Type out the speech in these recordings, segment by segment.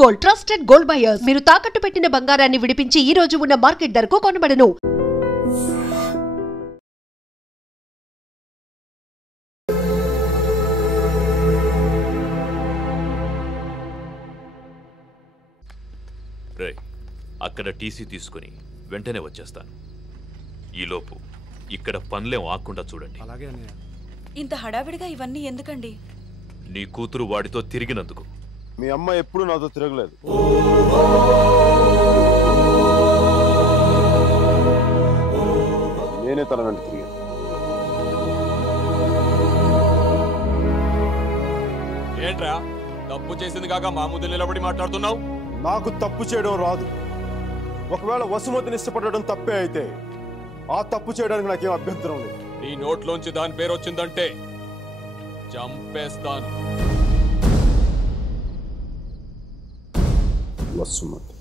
Gold, trusted gold buyers. మీరు తాకట్టు పెట్టిన బంగారాన్ని విడిపించి ఈ రోజు ఉన్న మార్కెట్ ధరకు కొనబడను. అక్కడ టీసీ తీసుకుని వెంటనే వచ్చేస్తాను. ఈలోపు ఇక్కడ పనులేం ఆకుండా చూడండి. అలాగే అన్నయ్య. ఇంత హడావిడిగా ఇవన్నీ ఎందుకండి? నీ కూతురు వాడితో తిరిగినందుకు. మీ అమ్మ ఎప్పుడు నాతో తిరగలేదు. నేనే తన వెంట తిరిగాను. ఏంట్రా తప్పు చేసింది కాక మా ముందు నిలబడి మాట్లాడుతున్నావు? నాకు తప్పు చేయడం రాదు. ఒకవేళ వసుమతిని ఇష్టపడడం తప్పే అయితే ఆ తప్పు చేయడానికి నాకేం అభ్యంతరం లేదు. నీ నోట్లోంచి దాని పేరు వచ్చిందంటే చంపేస్తాను. వసుమతి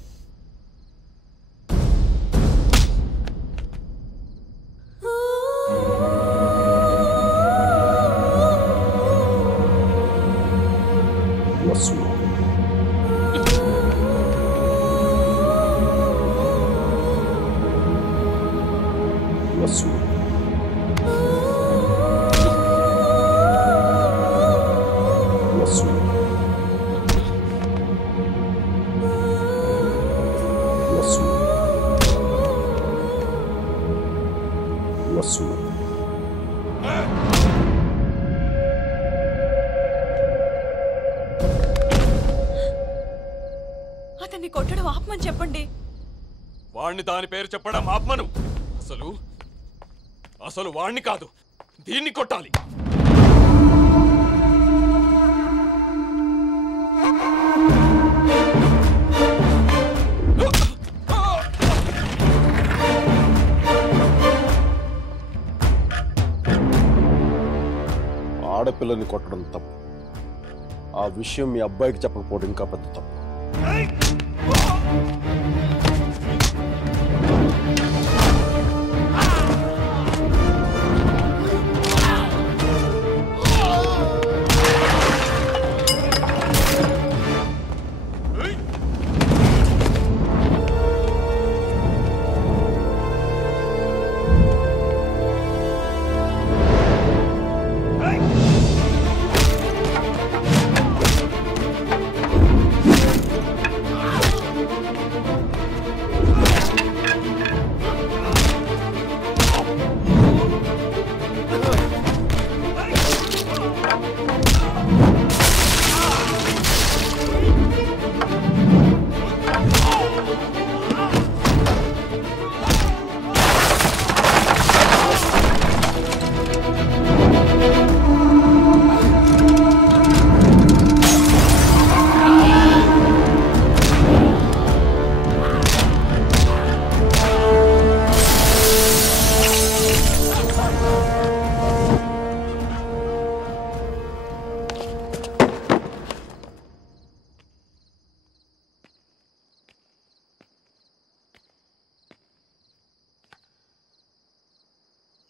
వసుమతి అతన్ని కొట్టడం ఆపమని చెప్పండి. వాణ్ణి దాని పేరు చెప్పడం ఆపమను. అసలు వాణ్ణి కాదు, దీన్ని కొట్టాలి. ఆడపిల్లని కొట్టడం తప్పు. ఆ విషయం మీ అబ్బాయికి చెప్పకపోవడం ఇంకా పెద్ద తప్పు.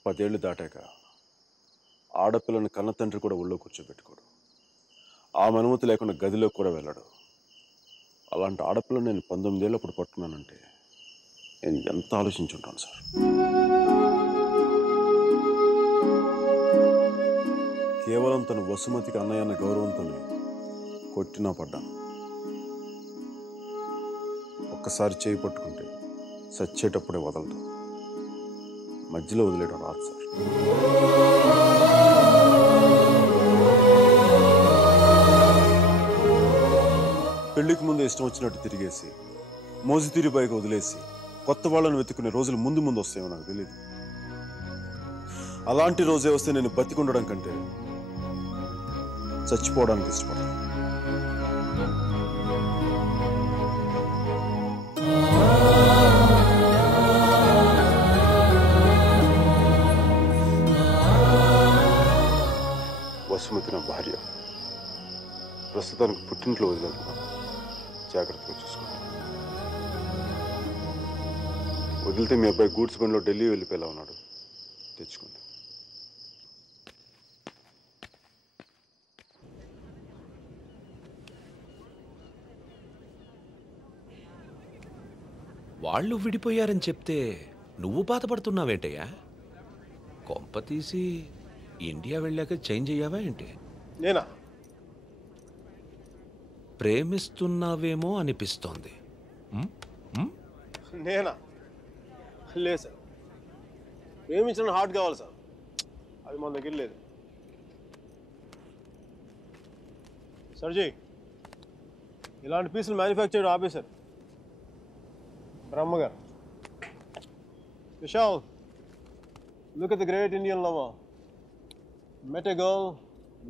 పదేళ్లు దాటాక ఆడపిల్లని కన్న తండ్రి కూడా ఒళ్ళో కూర్చోబెట్టుకోడు. ఆమె అనుమతి లేకుండా గదిలోకి కూడా వెళ్ళడు. అలాంటి ఆడపిల్లని నేను 19 ఏళ్ళప్పుడు పట్టుకున్నానంటే నేను ఎంత ఆలోచించుంటాను సార్. కేవలం తన వసుమతికి అన్నయ్య అన్న గౌరవంతోనే కొట్టినా పడ్డాను. ఒక్కసారి చేయి పట్టుకుంటే చచ్చేటప్పుడే వదలదు. మధ్యలో వదిలేయడం రాదు సార్. పెళ్లికి ముందు ఇష్టం వచ్చినట్టు తిరిగేసి మోజుతీరి బైక్ వదిలేసి కొత్త వాళ్ళని వెతుక్కునే రోజులు ముందు ముందు వస్తాయో నాకు తెలియదు. అలాంటి రోజే వస్తే నేను బతికుండడం కంటే చచ్చిపోవడానికి ఇష్టపడతాను. వసుమతి నా భార్య. ప్రస్తుతానికి పుట్టింట్లో వదిలేస్తున్నాను. జాగ్రత్తగా చూసుకోండి. వదిలితే మీ అబ్బాయి గూడ్స్ బండిలో ఢిల్లీ వెళ్ళిపోయేలా ఉన్నాడు. తెచ్చుకోండి. వాళ్ళు విడిపోయారని చెప్తే నువ్వు బాధపడుతున్నావేంటయ్యా? కొంప తీసి ఇండియా వెళ్ళాక చేంజ్ అయ్యావా ఏంటి? నేనా? ప్రేమిస్తున్నావేమో అనిపిస్తోంది. నేనా? లేదు సార్, ప్రేమించిన హార్ట్ కావాలి సార్, అది మన దగ్గర లేదు. సర్జీ, ఇలాంటి పీసులు మ్యానుఫ్యాక్చర్ ఆపేశారు బ్రహ్మగారు. Vishal, look at the great Indian lover. Met a girl,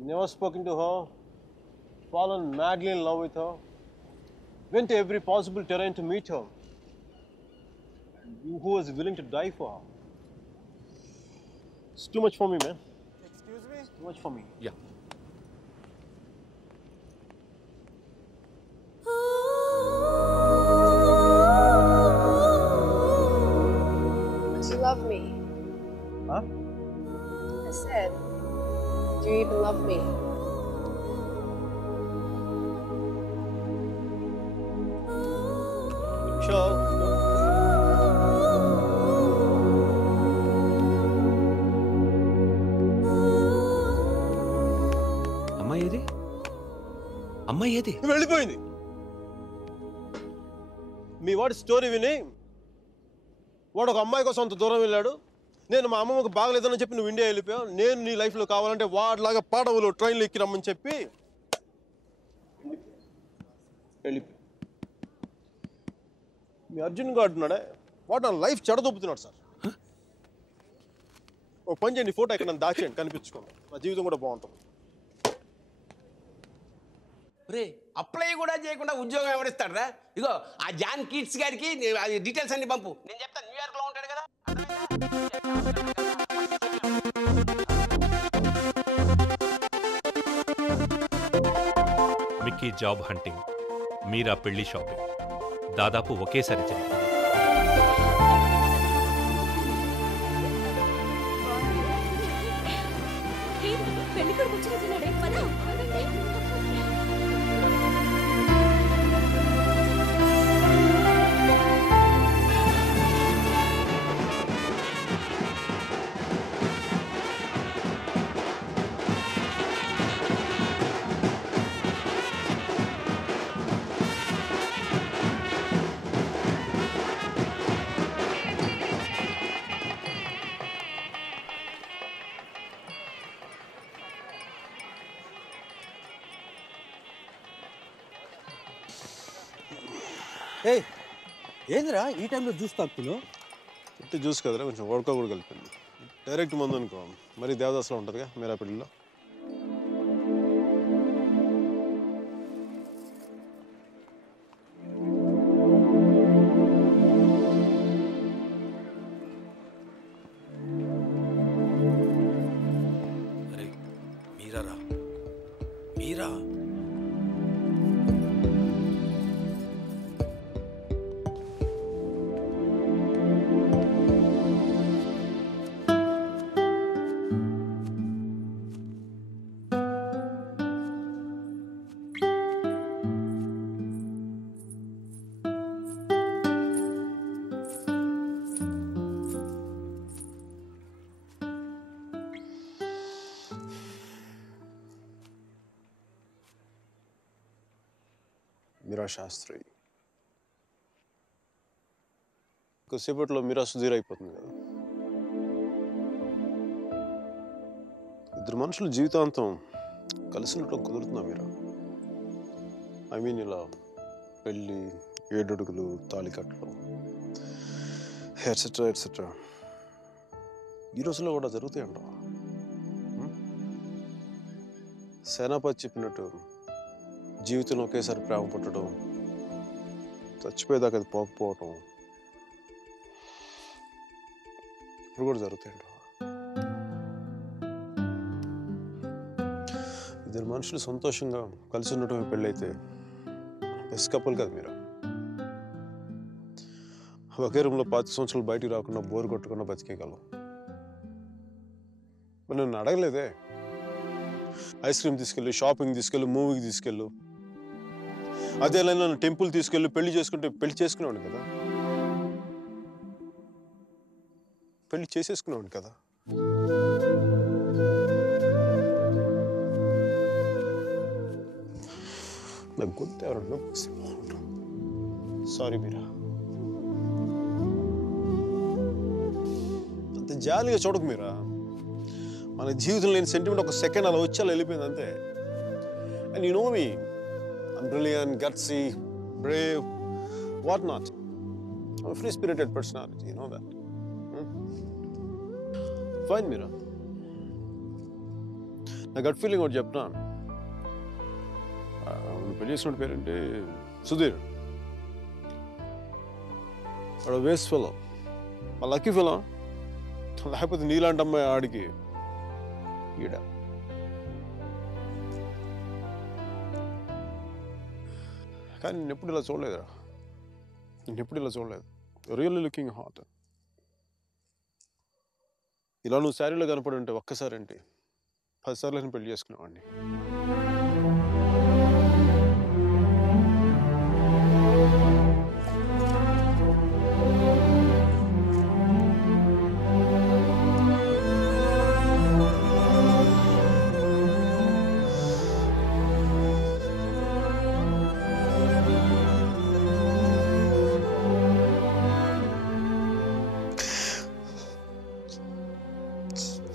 never spoken to her, fallen madly in love with her, went to every possible terrain to meet her, and you who was willing to die for her. It's too much for me, man. Excuse me? It's too much for me. Yeah. Do you love me? Huh? I said, do you even love me? Sure. అమ్మాయి ఏది? అమ్మాయి ఏది? వెళ్ళిపోయింది. మీ వాడి story విని వాడు ఒక అమ్మాయి కోసం అంత దూరం వెళ్ళాడు. నేను మా అమ్మమ్మకు బాగలేదని చెప్పి నువ్వు ఇండియా వెళ్ళిపోయావు. నేను నీ లైఫ్లో కావాలంటే వాడిలాగా పాడవులు ట్రైన్లో ఎక్కి రమ్మని చెప్పి వెళ్ళిపోయి మీ అర్జున్ గారు అంటున్నాడే, వాడు నా లైఫ్ చెడదొబ్బుతున్నాడు సార్. ఓ పని చేయండి, ఫోటో ఇక్కడ నన్ను దాచేయండి, కనిపించుకోండి, నా జీవితం కూడా బాగుంటుంది. రే అప్లై కూడా చేయకుండా ఉద్యోగం ఎవరిస్తాడరా? ఇగో ఆ జాన్ కిడ్స్ గారికి అది డీటెయిల్స్ అన్ని పంపు, నేను చెప్తాను. న్యూయార్క్లో ఉంటాడు కదా. మిక్కీ జాబ్ హంటింగ్, మీరా పెళ్లి షాపింగ్ దాదాపు ఒకేసారి జరిగింది. ఏందిరా ఈ టైంలో జ్యూస్ తాగుతున్నావు? ఇట్టి జ్యూస్ కదరా, కొంచెం వడక కూడా కలిపింది. డైరెక్ట్ మందు అనుకో, మరి దేవదాస్లో ఉంటుందిగా మీరా పెళ్ళిలో. మీరా మీరా మీరా శాస్త్రి కొద్దిసేపట్లో మీరా సుధీర్ అయిపోతుంది కదా. ఇద్దరు మనుషులు జీవితాంతం కలిసి ఉండటం కుదురుతుందా మీరా? ఐ మీన్ ఇలా పెళ్ళి, 7 అడుగులు, తాళికట్టడం, ఎట్సెట్రా ఎట్సెట్రా ఈ రోజుల్లో కూడా జరుగుతాయంట. సేనాపతి చెప్పినట్టు జీవితంలో ఒకేసారి ప్రేమ పుట్టడం, చచ్చిపోయేదాకా అది పోకపోవటం ఇప్పుడు కూడా జరుగుతాయంట. ఇద్దరు మనుషులు సంతోషంగా కలిసి ఉండటమే పెళ్ళైతే బెస్ట్ కపుల్ కదా మీరు. ఒకే రూమ్లో 5 సంవత్సరాలు బయటికి రాకుండా బోర్ కొట్టకుండా బతికేయగలం. మరి నన్ను అడగలేదే, ఐస్ క్రీమ్ తీసుకెళ్ళు, షాపింగ్ తీసుకెళ్ళు, మూవీకి తీసుకెళ్ళు, అదే లైన్ నన్ను టెంపుల్ తీసుకెళ్ళి పెళ్లి చేసుకుంటే పెళ్లి చేసుకునేవాడు కదా. పెళ్లి చేసేసుకున్నావు కదా. నాకు గొంతు ఎవరన్నా సారీ మీరా. అంత జాలిగా చూడకు మీరా. మన జీవితంలో లేని సెంటిమెంట్ ఒక సెకండ్ అలా వచ్చి అలా వెళ్ళిపోయింది అంతే. And you know me, I'm brilliant, gutsy, Brave, what not. I'm a free-spirited personality, you know that. Fine, Mira. నా గట్ ఫీలింగ్ ఒకటి చెప్తాను. పెళ్లి చేసిన పేరేంటి? సుధీర్. వాడు వేస్ట్ ఫెలో, మా లక్కీ ఫెలో. లేకపోతే నీలాంటి అమ్మాయి ఆడికి ఈడ. కానీ నేను ఎప్పుడు ఇలా చూడలేదురా. నేను ఎప్పుడు ఇలా చూడలేదు. Really looking hot. ఇలా నువ్వు శారీలో కనపడి ఉంటే ఒక్కసారి ఏంటి 10 సార్లు నేను పెళ్లి చేసుకునేవాడిని.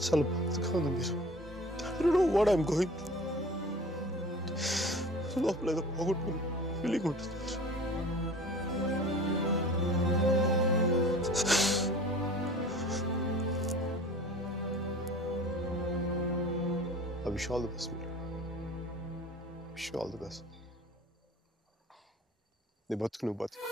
చాలా బాధగా ఉంది మీరు. I don't know what I'm going through. లోపల ఏదో పోగొట్టుకుని ఫీలింగ్ ఉంటుంది. I wish you all the best, Mira. Wish you all the best. నీ బతుకు నువ్వు బతుకు.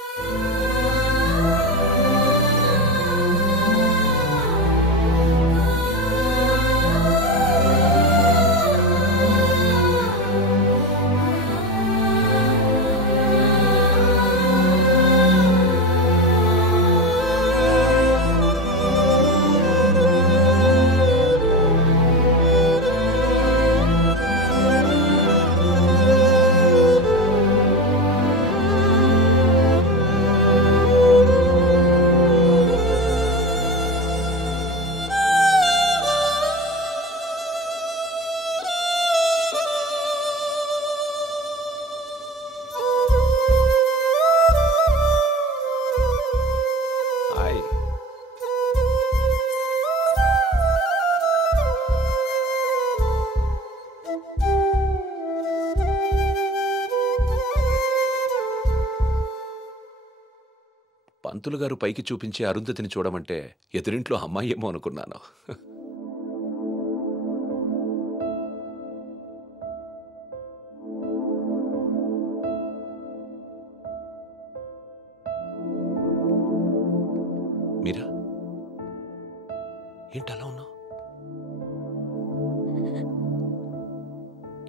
పంతులు గారు పైకి చూపించి అరుంధతిని చూడమంటే ఎదురింట్లో అమ్మాయి ఏమో అనుకున్నాను. మీరా ఏంటి అలా ఉన్నావు?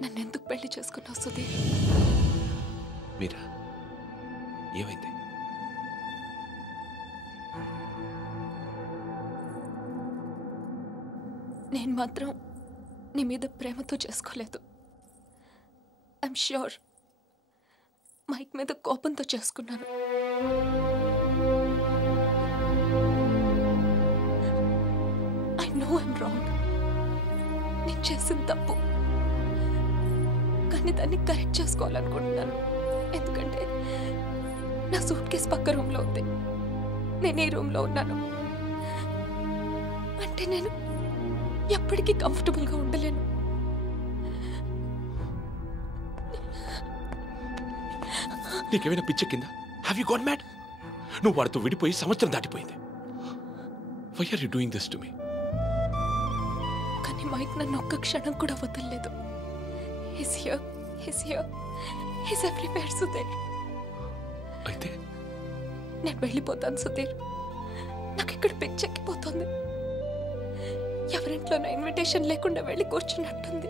నన్నెందుకు పెళ్లి చేసుకున్నావు సుధీర్? మీరా ఏమైంది? నేను మాత్రం నీ మీద ప్రేమతో చేసుకోలేదు. ఐఎమ్ ష్యూర్ మైక్ మీద కోపంతో చేసుకున్నాను. I know I'm wrong. నేను చేసిన తప్పు, కానీ దాన్ని కరెక్ట్ చేసుకోవాలనుకుంటున్నాను. ఎందుకంటే నా సూట్ కేసు పక్క రూమ్లో ఉంది, నేను ఈ రూమ్లో ఉన్నాను. అంటే నేను ఎప్పటికీ కంఫర్టబుల్గా ఉండలేను. నీకేమైనా పిచ్చెక్కిందా? Have you got mad? నువ్వు వాడితో విడిపోయి సంవత్సరం దాటిపోయింది. Why are you doing this to me? కానీ మైక్ నన్ను ఒక్క క్షణం కూడా వదలలేదు. He's here, he's everywhere, Sudheer. అయితే నేను వెళ్ళిపోతాను సుధీర్. నాకు ఇక్కడ పిచ్చెక్కిపోతుంది. ఎవరింట్లోనో ఇన్విటేషన్ లేకుండా వెళ్ళి కూర్చున్నట్టుంది.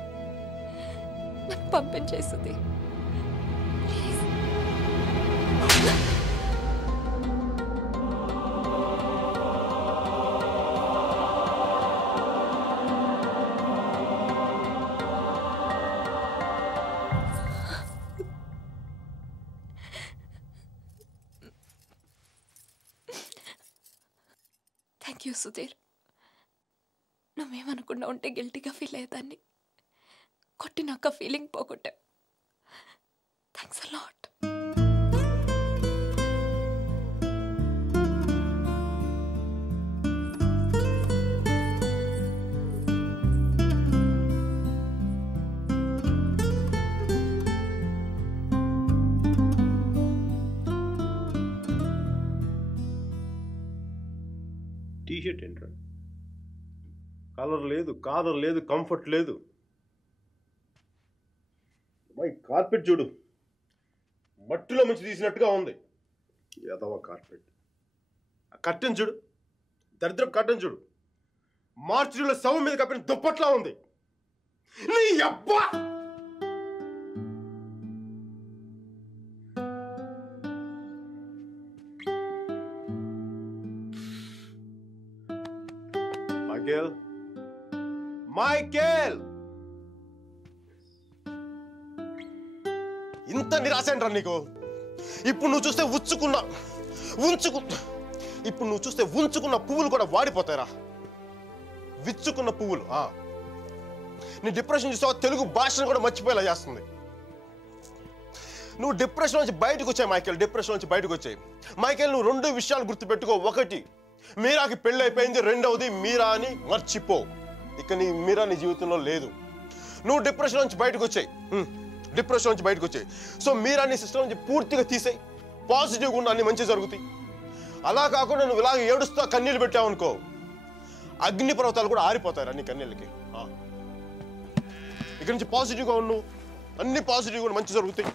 నన్ను పంపించేయి సుధీర్. Thank you Sudheer. నువ్వేమనుకుండా ఉంటే గిల్టీగా ఫీల్ అయ్యేదాన్ని. కొట్టినాక ఫీలింగ్ పోగొట్టా. Thanks a lot. టీషర్ట్ ఏంట్రా? కలర్ లేదు, కాలర్ లేదు, కంఫర్ట్ లేదు. మై కార్పెట్ చూడు, మట్టిలో మంచి తీసినట్టుగా ఉంది. ఏదవ కార్పెట్. ఆ కర్టెన్ చూడు, దరిద్రపు కర్టెన్ చూడు, మార్చిలో శవం మీద కప్పిన దుప్పట్లా ఉంది. నీ అబ్బా! మైకేల్, ఇంత నిరాశంట్రా నీకు? ఇప్పుడు నువ్వు చూస్తే ఉంచుకున్న పువ్వులు కూడా వాడిపోతారా? విచ్చుకున్న పువ్వులు. నీ డిప్రెషన్ చూసావా? తెలుగు భాషను కూడా మర్చిపోయేలా చేస్తుంది. నువ్వు డిప్రెషన్ నుంచి బయటకు వచ్చాయి మైకేల్, డిప్రెషన్ నుంచి బయటకు వచ్చాయి. మైకేల్, నువ్వు 2 విషయాలు గుర్తుపెట్టుకో. 1, మీరాకి పెళ్ళి అయిపోయింది. 2వది, మీరా అని మర్చిపో. ఇక మీరా నీ జీవితంలో లేదు. నువ్వు డిప్రెషన్ నుంచి బయటకు వచ్చాయి. సో మీరా నీ సిస్టమ్ నుంచి పూర్తిగా తీసేయి. పాజిటివ్గా ఉన్న అన్ని మంచి జరుగుతాయి. అలా కాకుండా నువ్వు ఇలాగ ఏడుస్తా కన్నీళ్ళు పెట్టావు అనుకో, అగ్ని పర్వతాలు కూడా ఆరిపోతాయి అన్ని కన్నీళ్ళకి. ఇక నుంచి పాజిటివ్గా ఉన్నావు, అన్ని పాజిటివ్గా మంచి జరుగుతాయి.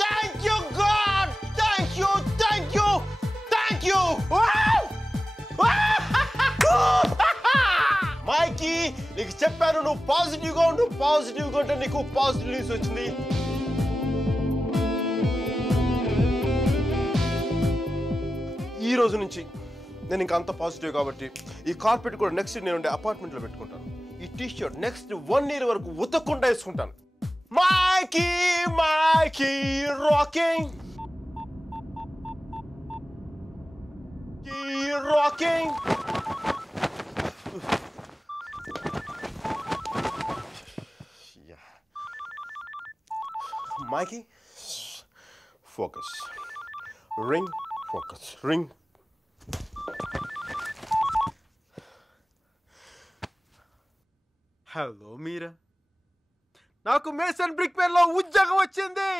Thank you, God! Thank you! మైకీ, నీకు చెప్పాను నువ్వు పాజిటివ్గా ఉండు. పాజిటివ్గా ఉంటే నీకు పాజిటివ్ న్యూస్ వచ్చింది. ఈ రోజు నుంచి నేను ఇంకా అంత పాజిటివ్ కాబట్టి ఈ కార్పెట్ కూడా నెక్స్ట్ నేను ఉండే అపార్ట్మెంట్లో పెట్టుకుంటాను. ఈ టీషర్ట్ నెక్స్ట్ 1 year వరకు ఉతక్కుండా వేసుకుంటాను. Mikey rocking, rocking. Mikey, focus. Ring, focus. Ring. Hello Mira, నాకు మేసన్ బ్రిక్ పెన్లో ఉద్యోగం వచ్చింది.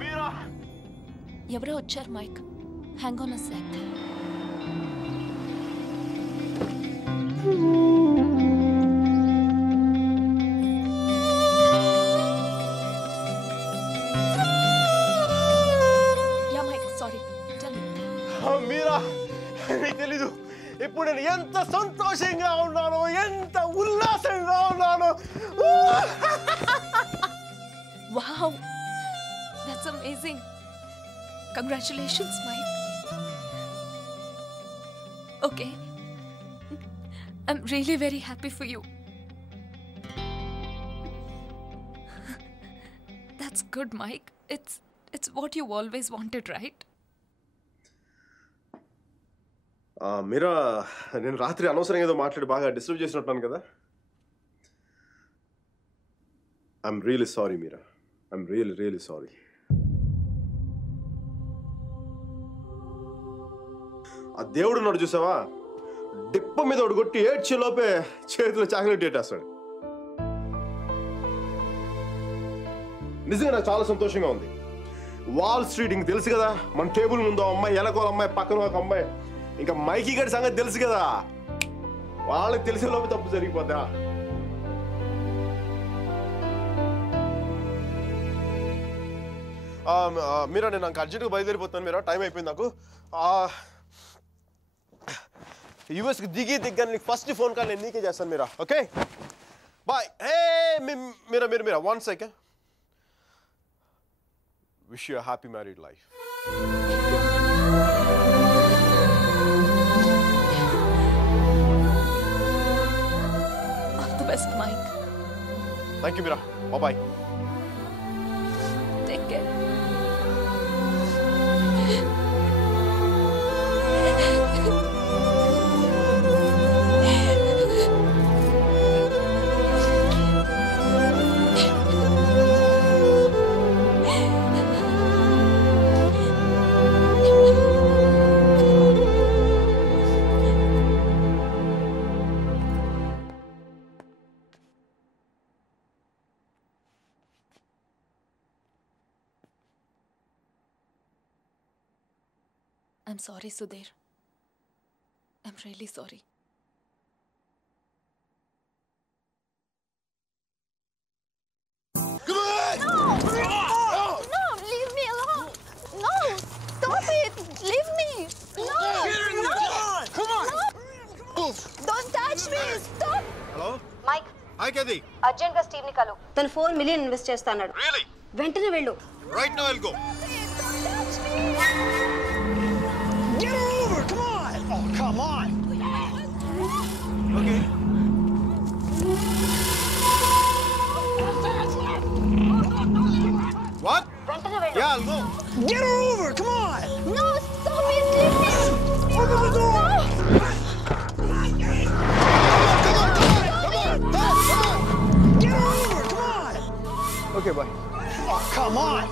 మీరా, ఎవరో వచ్చారు Mike. Hang on a sec. Mira, నీకు తెలీదు ఇప్పుడు నేను ఎంత సంతోషంగా ఉన్నానో, ఎంత ఉల్లాసంగా ఉన్నానో. Wow, that's amazing. Congratulations Mike. Okay, I'm really very happy for you. That's good, Mike. It's what you always wanted, right? Meera, నేను రాత్రి అనవసరంగా ఏదో మాట్లాడి బాగా డిస్టర్బ్ చేసినట్టున్నాను కదా. I'm really sorry Meera, I'm really sorry. ఆ దేవుడు ఉన్నాడు చూసావా, డిప్ప మీద ఒకటి కొట్టి ఏడ్చేలోపే చేతిలో చాక్లెట్ ఏటేస్తాడు. నిజంగా నాకు చాలా సంతోషంగా ఉంది. వాల్ స్ట్రీట్ ఇంక తెలుసు కదా, మన టేబుల్ ముందు అమ్మాయి, ఎలకోల అమ్మాయి, పక్కన ఒక అమ్మాయి, ఇంకా మైకీ గడి సంగతి తెలుసు కదా. వాళ్ళకి తెలిసే లోపు తప్పు జరిగిపోద్దా. మీరా, నేను నాకు అర్జెంట్గా బయలుదేరిపోతున్నాను. మీరా, టైం అయిపోయింది నాకు. యూఎస్కి దిగ్గా నీకు ఫస్ట్ ఫోన్ కాల్ నేను నీకే చేస్తాను Mira. Okay, Bye. Hey, Mira, 1 second. Wish you a happy married life. All the best, Mike. Thank you, Mira. Bye-bye. Take care. I'm sorry, Sudhir. I'm really sorry. No, leave me alone. No, stop it. Leave me. No. Come on. No. Don't touch me. Stop. Hello Mike hi కేది urgent గా Steve ని కలు. తను $4 million invest చేస్తా అన్నాడు. Really వెంటనే వెళ్ళు. Right now I'll go. Get over. Come on. Oh, come on. Okay. What? వెంటనే వెళ్ళు. Yeah, I'll go. Get her over. Come on. No, stop it. Leave me. Open the door. Get her over. Come on. Okay, bye. Oh, come on.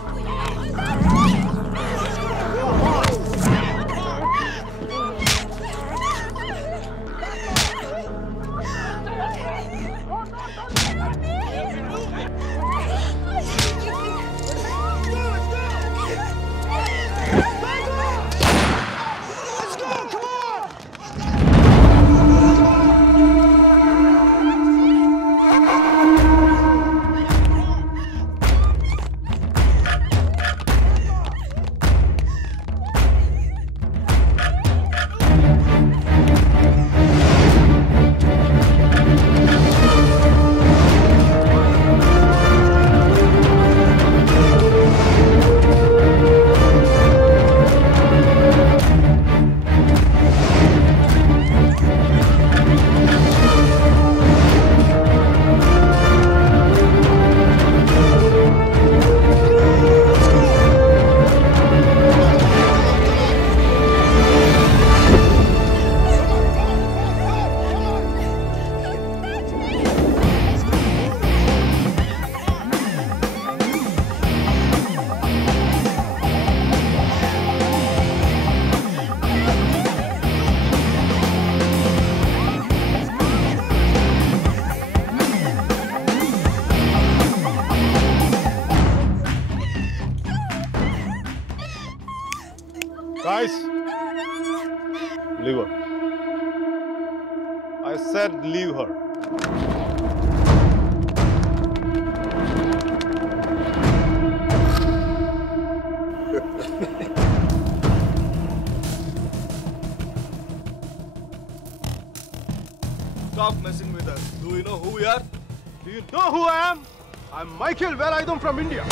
Guys, leave her. I said leave her. Stop messing with us. Do you know who we are? Do you know who I am? I'm Michael Velayudham from India.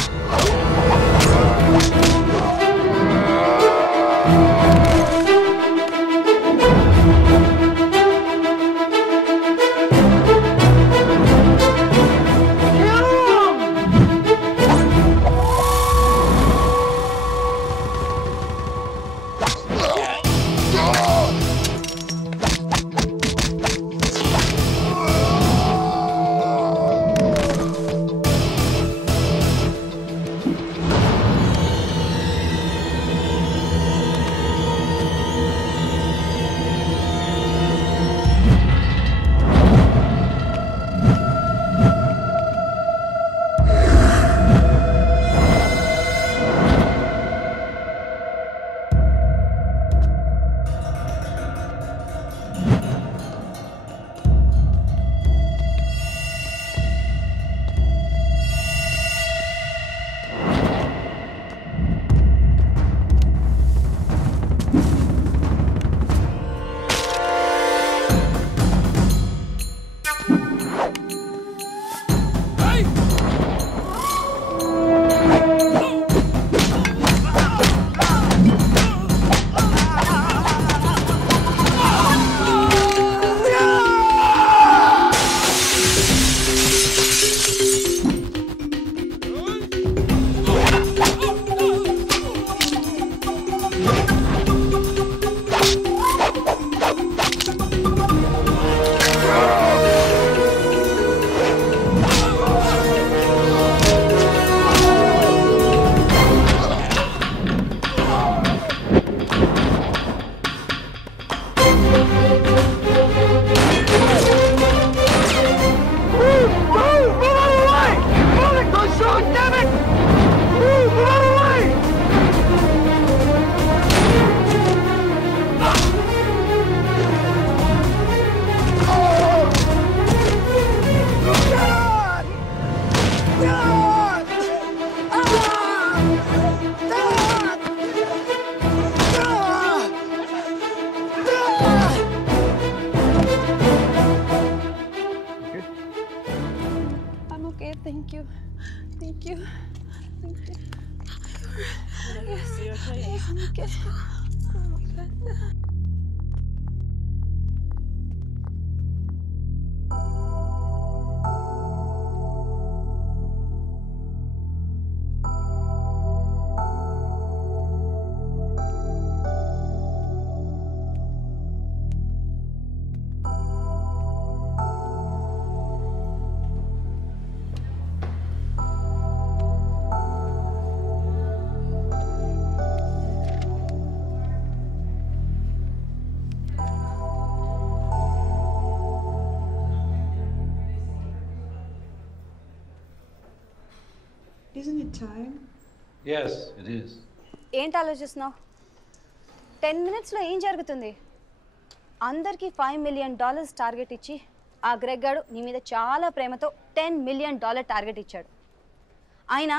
Isn't it time? Yes, it is. ఏంటి ఆలోచిస్తున్నావు? 10 minutesలో ఏం జరుగుతుంది? అందరికీ $5 million target ఇచ్చి ఆ Greg గాడు నీ మీద చాలా ప్రేమతో $10 million టార్గెట్ ఇచ్చాడు. ఆయన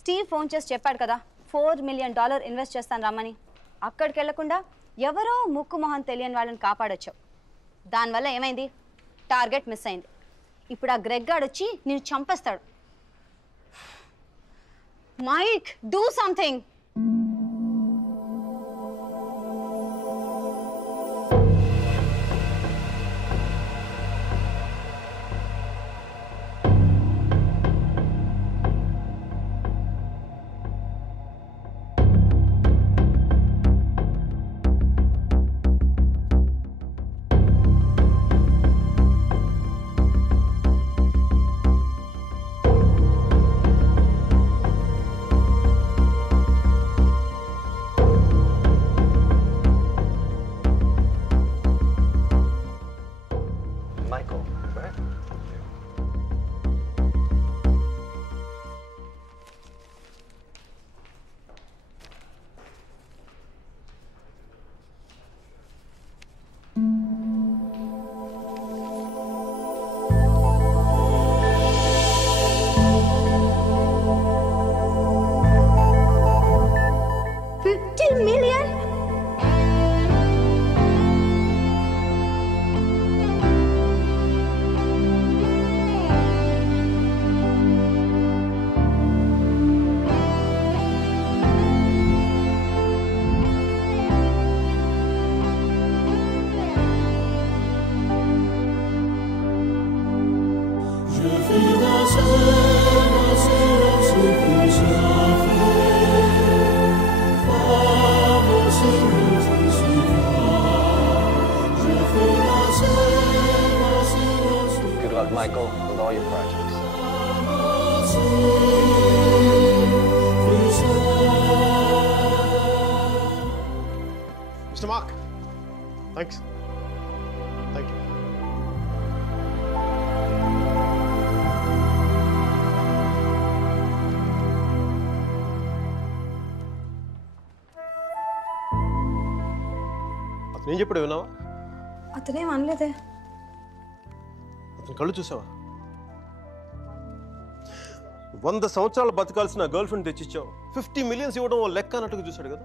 స్టీవ్ ఫోన్ చేసి చెప్పాడు కదా $4 million ఇన్వెస్ట్ చేస్తాను రమ్మని. అక్కడికి వెళ్లకుండా ఎవరో ముక్కు మొహం తెలియని వాళ్ళని కాపాడొచ్చావు. దానివల్ల ఏమైంది? టార్గెట్ మిస్ అయింది. ఇప్పుడు ఆ గ్రెగ్ గాడు వచ్చి నిన్ను చంపేస్తాడు. Mike, do something! $15 million? Good luck, Michael, with all your projects. Mr. Mark, thanks. Thank you. అతను ఏం చెప్పాడు విన్నావా? అతనేం అనలేదే. అతని కళ్ళు చూసావా? 100 సంవత్సరాలు బతకాల్సిన గర్ల్ ఫ్రెండ్ తెచ్చిచ్చావు. 50 million ఇవ్వడం లెక్క అన్నట్టుగా చూశాడు కదా.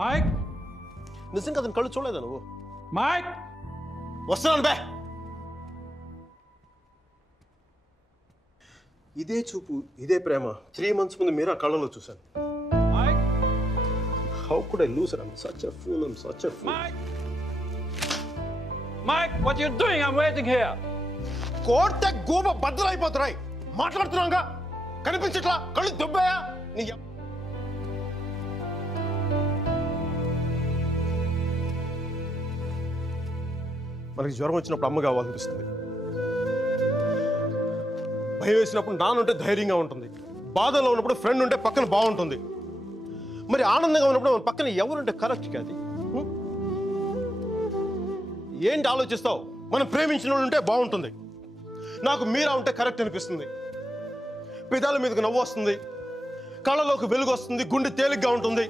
మైక్, నిజంగా అతని కళ్ళు చూడలేదా నువ్వు? మైక్, వస్తున్నాను బే. ఇదే చూపు, ఇదే ప్రేమ 3 months ముందు మీరు ఆ కళ్ళలో చూశాను. How could I lose her? I'm such a fool. I'm such a fool. Mike, what you doing? I'm waiting here. కోర్త గోబ బద్దలైపోతున్నాయి. మాట్లాడుతున్నాగా కనిపించట్లా? కళ్ళు దుబ్బాయా? నీ మనకి జ్వరం వచ్చినప్పుడు అమ్మ కావాలనిపిస్తుంది. భయం వేసినప్పుడు నాన్నుంటే ధైర్యంగా ఉంటుంది. బాధలో ఉన్నప్పుడు ఫ్రెండ్ ఉంటే పక్కన బాగుంటుంది. మరి ఆనందంగా ఉన్నప్పుడు మన పక్కన ఎవరుంటే కరెక్ట్ కాదు. ఏంటి ఆలోచిస్తావు? మనం ప్రేమించిన వాళ్ళు ఉంటే బాగుంటుంది. నాకు మీరా ఉంటే కరెక్ట్ అనిపిస్తుంది. పెదాల మీదకి నవ్వు వస్తుంది, కళ్ళలోకి వెలుగు వస్తుంది, గుండె తేలిగ్గా ఉంటుంది,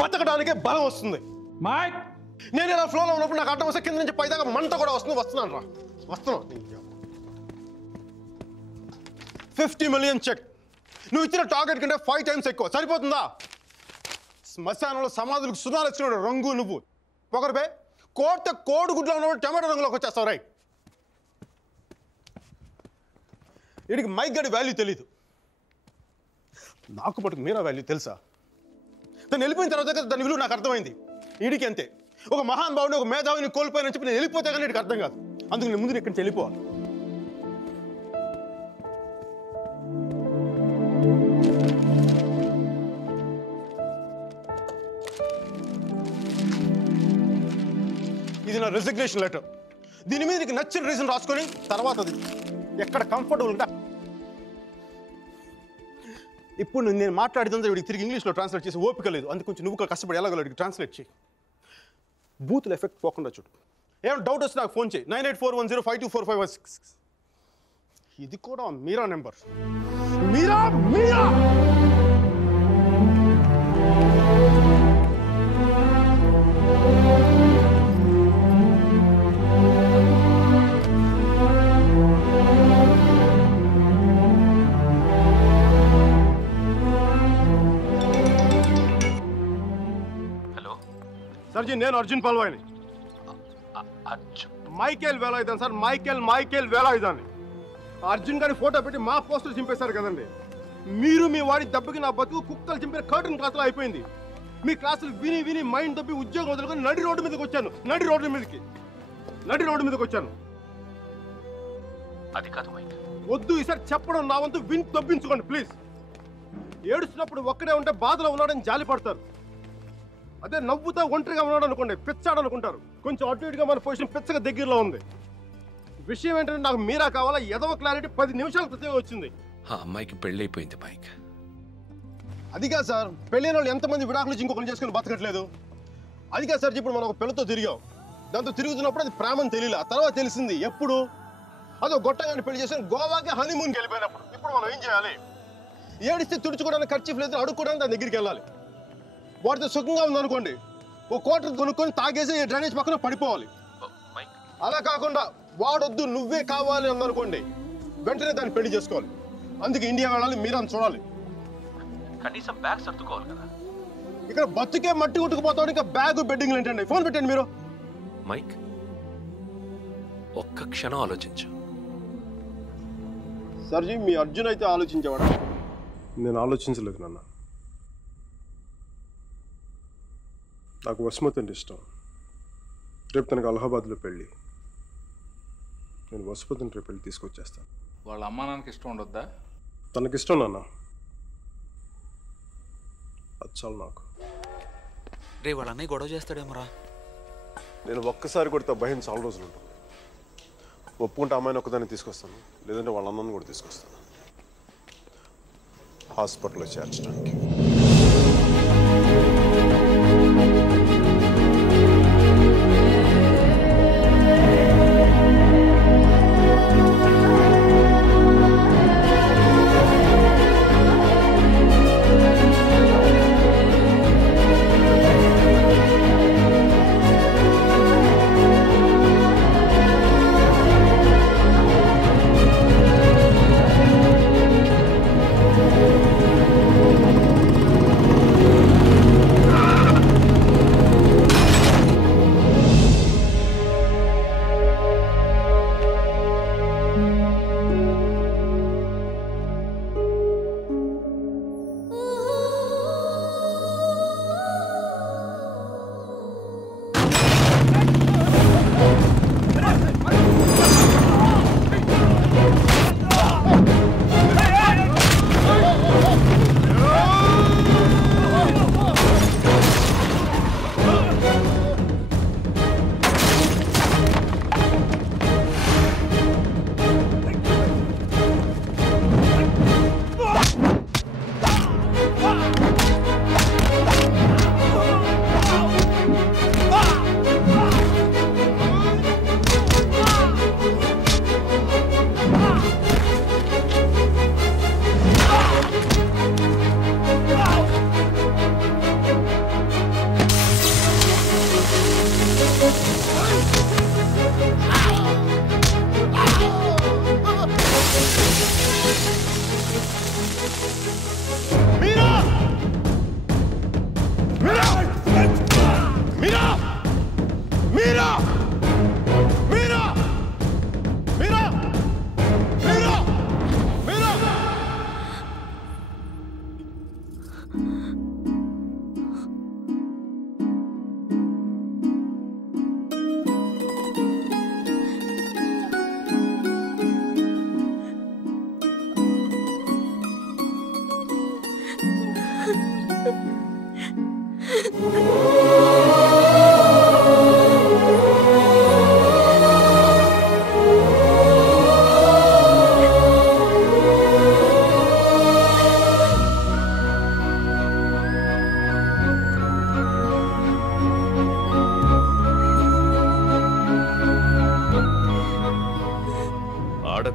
బతకడానికే బలం వస్తుంది. నేను ఇలా ఫ్లోలో ఉన్నప్పుడు నాకు అడ్డం వస్తే కింద నుంచి పైదాకా మంట కూడా వస్తుంది. వస్తున్నాను రా, వస్తున్నాను. 50 million చెక్. నువ్వు ఇచ్చిన టార్గెట్ కంటే 5 times ఎక్కువ. సరిపోతుందా? శ్మశానంలో సమాధులకు సునాలు వచ్చినాడు రంగు నువ్వు. పొగరుపే కోడిగుడ్లో ఉన్నప్పుడు టమాటో రంగులోకి వచ్చేస్తావు. రై, వీడికి మైక్ గడి వాల్యూ తెలీదు. నాకు మటుకు మీరా వాల్యూ తెలుసా? తను వెళ్ళిపోయిన తర్వాత కదా దాని విలువ నాకు అర్థమైంది. ఈడికి అంతే, ఒక మహానుభావుని ఒక మేధావిని కోల్పోయిన చెప్పి నేను వెళ్ళిపోతే కానీ నీకు అర్థం కాదు. అందుకు నేను ముందు ఇక్కడి నుంచి వెళ్ళిపోవాలి. ఇది నా రిజిగ్నేషన్ లెటర్. దీని మీద నీకు నచ్చిన రీజన్ రాసుకొని తర్వాత అది ఎక్కడ కంఫర్టబుల్ ఉంటా. ఇప్పుడు నేను మాట్లాడితే వీడికి తిరిగి ఇంగ్లీష్లో ట్రాన్స్లేట్ చేసి ఓపిక లేదు. అందుకు కొంచెం నువ్వు కష్టపడి ఎలాగో ట్రాన్స్లేట్ చేయి. బూతుల ఎఫెక్ట్ పోకుండా చూడు. ఏమైనా డౌట్ వస్తే నాకు ఫోన్ చేయి. 9841052456. ఇది కూడా మీరా నెంబర్. మీరా మీరా సర్జీ, నేను అర్జున్ పాల్వాయిని. మైకేల్ వేలాయుధాన్ సార్, మైకేల్ వేలాయుధాన్ని. అర్జున్ గారి ఫోటో పెట్టి మా పోస్టర్ చింపేశారు కదండి. మీరు మీ వాడి దెబ్బకి నా బతుకు కుక్కలు చింపే కర్టన్ క్లాసులో అయిపోయింది. మీ క్లాసులు విని విని మైండ్ దబ్బి ఉద్యోగం వదులుకొని నడి రోడ్డు మీదకి వచ్చాను. నడి రోడ్డు మీదకి వచ్చాను. అది కాదు మైక్. వద్దు, ఈసారి చెప్పడం నా వంతు విని తప్పించుకోండి ప్లీజ్. ఏడుస్తున్నప్పుడు ఒక్కడే ఉంటే బాధలో ఉన్నాడని జాలి పడతారు. అదే నవ్వుతా ఒంటరిగా ఉన్నాడు అనుకోండి పిచ్చాడు అనుకుంటారు. కొంచెం అటు ఇటుగా మన పొజిషన్ పిచ్చగా దగ్గరలో ఉంది. విషయం ఏంటంటే నాకు మీరా కావాలా? ఎదవ క్లారిటీ 10 నిమిషాల క్రితం వచ్చింది. ఆ అమ్మాయికి పెళ్ళి అయిపోయింది మైక్. అదిగా సార్, పెళ్ళైన వాళ్ళు ఎంతమంది విడాకులు నుంచి ఇంకొకరు చేసుకుని బతకట్లేదు. అదిగా సార్, ఇప్పుడు మనం ఒక పిల్లతో తిరిగాం. దాంతో తిరుగుతున్నప్పుడు అది ప్రేమని తెలియలే. ఆ తర్వాత తెలిసింది. ఎప్పుడు? అదో గొట్టంగాని పెళ్లి చేసి గోవాకి హనీమూన్కి వెళ్ళిపోయినప్పుడు. ఇప్పుడు మనం ఏం చేయాలి? ఏడిస్తే తుడుచుకోవడానికి ఖర్చు లేదు, అడుక్కోవడానికి దాని దగ్గరికి వెళ్ళాలి. వాడితో సుఖంగా ఉందనుకోండి, ఓ క్వార్టర్ కొనుక్కొని తాగేసి డ్రైనేజ్ పక్కన పడిపోవాలి. అలా కాకుండా వాడొద్దు నువ్వే కావాలి అందనుకోండి, వెంటనే దాన్ని పెళ్లి చేసుకోవాలి. అందుకే ఇండియా వెళ్ళాలి, మీరా చూడాలి. కనీసం బ్యాగ్ సర్దుకోవాలి కదా. ఇక్కడ బతుకే మట్టి కొట్టుకుపోతాడు, ఇంకా బ్యాగ్ బెడ్డింగ్ ఏంటండి? ఫోన్ పెట్టండి మీరు. మైక్, ఒక్క క్షణం ఆలోచించు. సర్జీ, మీ అర్జున్ అయితే ఆలోచించేవాడా? నేను ఆలోచించలేదు నాన్న. నాకు వసుమతి అంటే ఇష్టం. రేపు తనకు అలహాబాద్లో పెళ్ళి. నేను వసుమతిని రేపు పెళ్ళి తీసుకొచ్చేస్తాను. వాళ్ళ అమ్మా నాన్నకి ఇష్టం ఉండొద్దా? తనకిష్టం నాన్న, అది చాలు నాకు. రే వాళ్ళ అన్నయ్య గొడవ చేస్తాడేమోరా. నేను ఒక్కసారి కొడితే భయం చాలా రోజులు ఉంటుంది. ఒప్పుకుంటే అమ్మాయిని ఒక్కదాన్ని తీసుకొస్తాను, లేదంటే వాళ్ళ అన్నను కూడా తీసుకొస్తాను హాస్పిటల్లో చేర్చడానికి.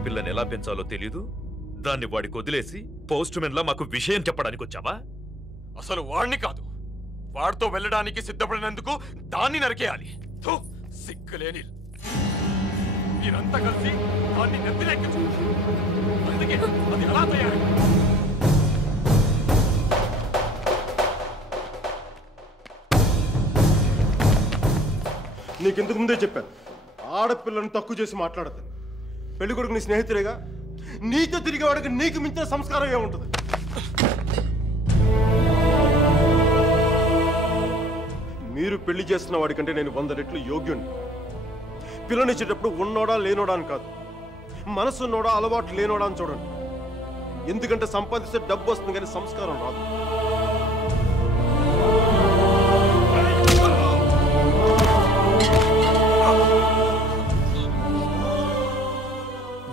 ఆడపిల్లని ఎలా పెంచాలో తెలీదు, దాన్ని వాడికి వదిలేసి పోస్ట్ మెన్ లా మాకు విషయం చెప్పడానికి వచ్చావా? అసలు వాడిని కాదు, వాడితో వెళ్ళడానికి సిద్ధపడినందుకు దాన్ని నరికేయాలి. సిగ్గులేని మీరంతా కలిసి దాన్ని నెత్తినెక్కించు. అందుకే అది ఎలా తయారు? నీకెందుకు ముందే చెప్పాను, ఆడపిల్లని తక్కువ చేసి మాట్లాడద్దు. పెళ్లి కొడుకు నీ స్నేహితులేగా, నీతో తిరిగేవాడికి నీకు మించిన సంస్కారం ఏముంటుంది? మీరు పెళ్లి చేస్తున్న వాడికంటే నేను 100 రెట్లు యోగ్యుణ్ణి. పిల్లనిచ్చేటప్పుడు ఉన్నోడా లేనోడా అని కాదు, మనసున్నోడా అలవాటు లేనోడా అని చూడండి. ఎందుకంటే సంపాదిస్తే డబ్బు వస్తుంది కానీ సంస్కారం రాదు.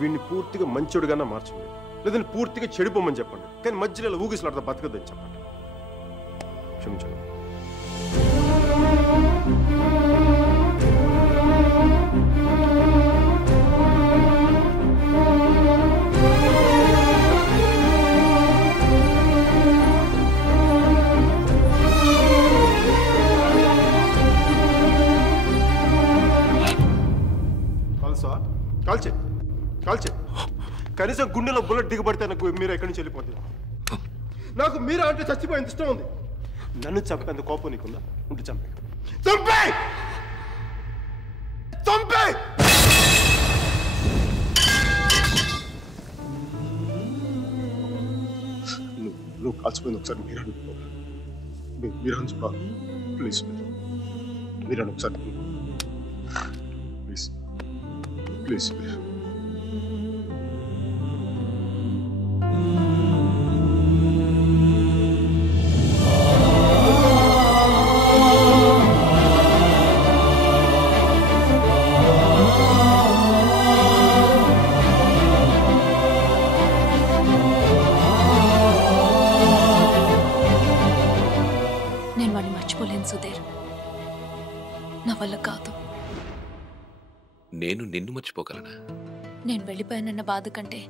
వీడిని పూర్తిగా మంచోడుగానే మార్చండి, లేదంటే పూర్తిగా చెడిపోమని చెప్పండి. కానీ మధ్యలో ఇలా ఊగిసలాడతా బతకదని చెప్పండి. క్షమించండి. కాల్చే కనీసం గుండెలో బుల్లెట్ దిగబడితే నాకు మీరు ఎక్కడి నుంచి వెళ్ళిపోతుంది. నాకు మీరా అంటే చచ్చిపోయేంత ఇష్టం ఉంది. నన్ను చంపేంత కోపం నీకుందా? ఉంటే చంపే చంపే చంపే. నువ్వు కాల్చిపోయింది ఒకసారి మీరా మీరా చూడ ప్లీజ్. మీరా ఒకసారి ప్లీజ్ ప్లీజ్. నేను వాడిని మర్చిపోలేను సుధీర్, నా వల్ల కాదు. నేను నిన్ను మర్చిపోగలనా? నేను వెళ్ళిపోయానన్న బాధ కంటే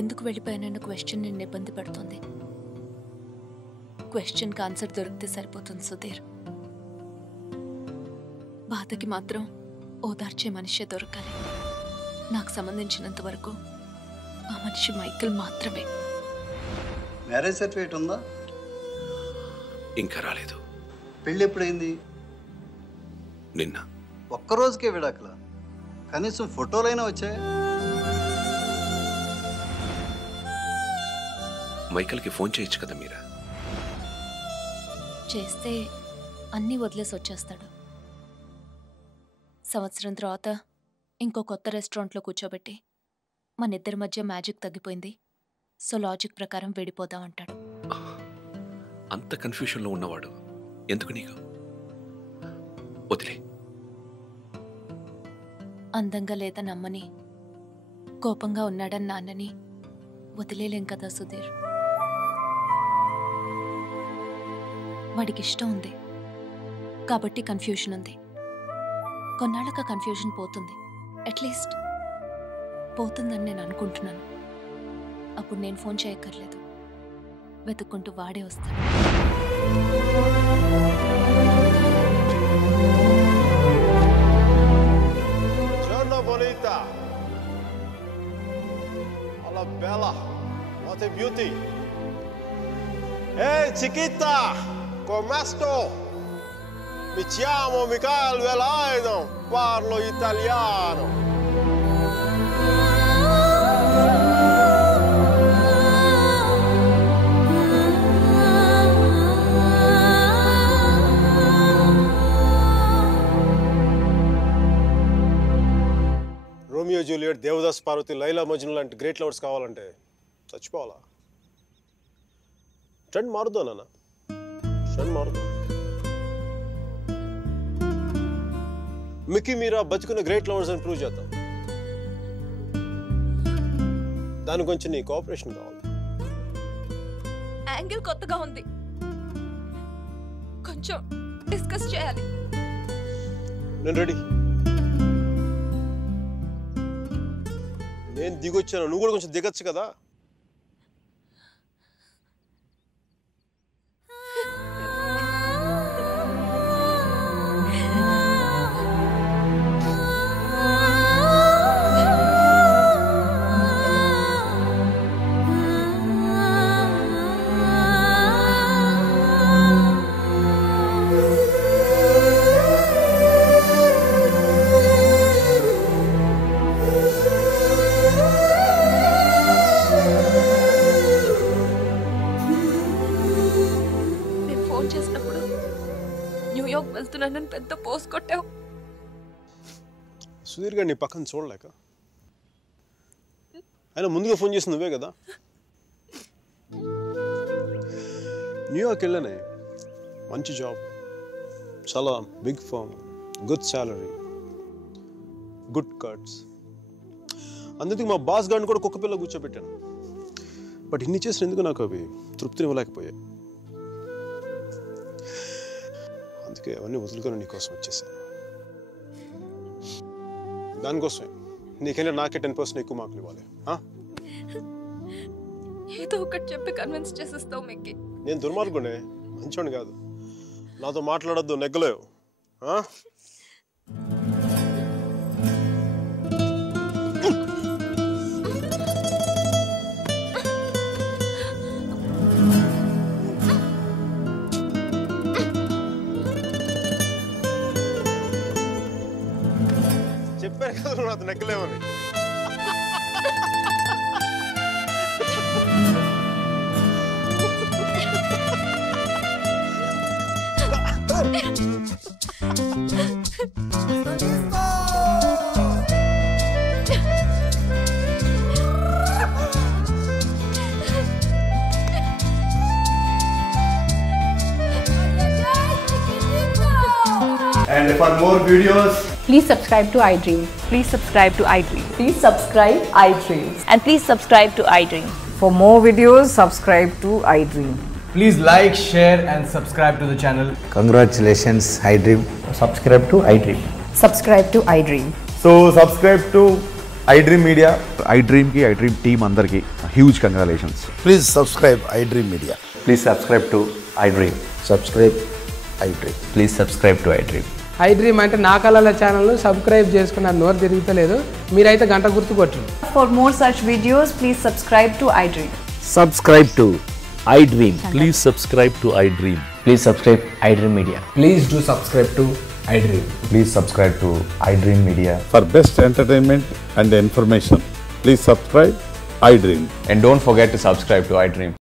ఎందుకు వెళ్ళిపోయానన్న క్వశ్చన్ నిన్ను ఇబ్బంది పెడుతుంది. క్వశ్చన్కి ఆన్సర్ దొరికితే సరిపోతుంది సుధీర్. బాధకి మాత్రం ఓదార్చే మనిషే దొరకాలి. నాకు సంబంధించినంత వరకు ఆ మనిషి మైకేల్ మాత్రమే. మ్యారేజ్ సర్టిఫికేట్ ఉందా? ఇంకా రాలేదు. పెళ్ళి ఎప్పుడైంది? నిన్న. ఒక్కరోజుకే విడాకుల? కనీసం ఫోటోలైనా వచ్చాయి? మైకేల్కి ఫోన్ చేయొచ్చు కదా మీరా? చేస్తే అన్నీ వదిలేసి వచ్చేస్తాడు. సంవత్సరం తర్వాత ఇంకో కొత్త రెస్టారెంట్లో కూర్చోబెట్టి మన ఇద్దరి మధ్య మ్యాజిక్ తగ్గిపోయింది, సో లాజిక్ ప్రకారం విడిపోదాం అంటాడు. అంత కన్ఫ్యూషన్లో ఉన్నవాడు ఎందుకు నీకు? వదిలే. అందంగా లేదని అమ్మని, కోపంగా ఉన్నాడని నాన్నని వదిలేలేం కదా సుధీర్. వాడికి ఇష్టం ఉంది కాబట్టి కన్ఫ్యూషన్ ఉంది. కొన్నాళ్ళక కన్ఫ్యూషన్ పోతుంది, అట్లీస్ట్ పోతుందని నేను అనుకుంటున్నాను. అప్పుడు నేను ఫోన్ చేయక్కర్లేదు, వెతుక్కుంటూ వాడే వస్తాడు. Giorno bonita. Alla bella. What a beauty. Hey chiquita, come sto? Mi chiamo Michael Velaino, parlo italiano. Romeo Juliet, Devdas Parvati, Laila Majnu లాంటి గ్రేట్ లవర్స్ కావాలంటే చచ్చిపోవాలా? ట్రెండ్ మారుద్దా నాన్న, ట్రెండ్ మారుద్దాం. మిక్కీ మీరా బతుకున్న గ్రేట్ లవర్స్ అని ప్రూవ్ చేద్దాం. దాని కొంచెం నీ కోఆపరేషన్ కావాలి. యాంగిల్ కొత్తగా ఉంది, కొంచెం డిస్కస్ చేయాలి. నేను రెడీ. నేను దిగొచ్చాను, నువ్వు కూడా కొంచెం దిగచ్చు కదా. న్యూయార్క్ వెళ్తున్నానని పెద్ద పోస్ట్ కొట్టావు. సుధీర్ గారు నీ పక్కన చూడలేక, ఆయన ముందుగా ఫోన్ చేసి నువ్వే కదా. న్యూయార్క్ వెళ్ళానే, మంచి జాబ్, చాలా big firm, good salary, good cuts. అందుకే మా బాస్ గారిని కూడా కుక్క పిల్ల కూర్చోబెట్టాను. బట్ ఇన్ని చేసిన ఎందుకు నాకు అవి తృప్తిని ఇవ్వలేకపోయాయి. అందుకే అవన్నీ వదులుకొని నీకోసం వచ్చేసాను. దానికోసమే నీకైనా నాకే 10% ఎక్కువ మార్కులు ఇవ్వాలి. ఏదో ఒకటి చెప్పి కన్విన్స్ చేసేస్తావు మిక్కి. నేను దుర్మార్గునే, మంచోని కాదు. నాతో మాట్లాడొద్దు, నెగ్గలేవు. చెప్పాను కదా నువ్వు నాతో నెగ్గలేవని. And for more videos, please subscribe to iDream. Please subscribe to iDream. Please subscribe iDream. And please subscribe to iDream. For more videos, subscribe to iDream. please like, share and subscribe to the channel. Congratulations, iDream. Subscribe to iDream. Subscribe to iDream. So subscribe to iDream Media. iDream ki iDream team andarki huge congratulations. Please subscribe iDream Media. Please subscribe to iDream. Subscribe iDream. Please subscribe to iDream. iDream అంటే నా కళల channel subscribe చేసుకున్న నోరు తిరుగుతలేదు, మీరైతే గంట గుర్తు కొట్టండి. For more such videos, please subscribe to iDream. Subscribe to iDream. Please subscribe to iDream. Please subscribe iDream Media. Please do subscribe to iDream. Please subscribe to iDream Media. For best entertainment and information, please subscribe iDream. And don't forget to subscribe to iDream.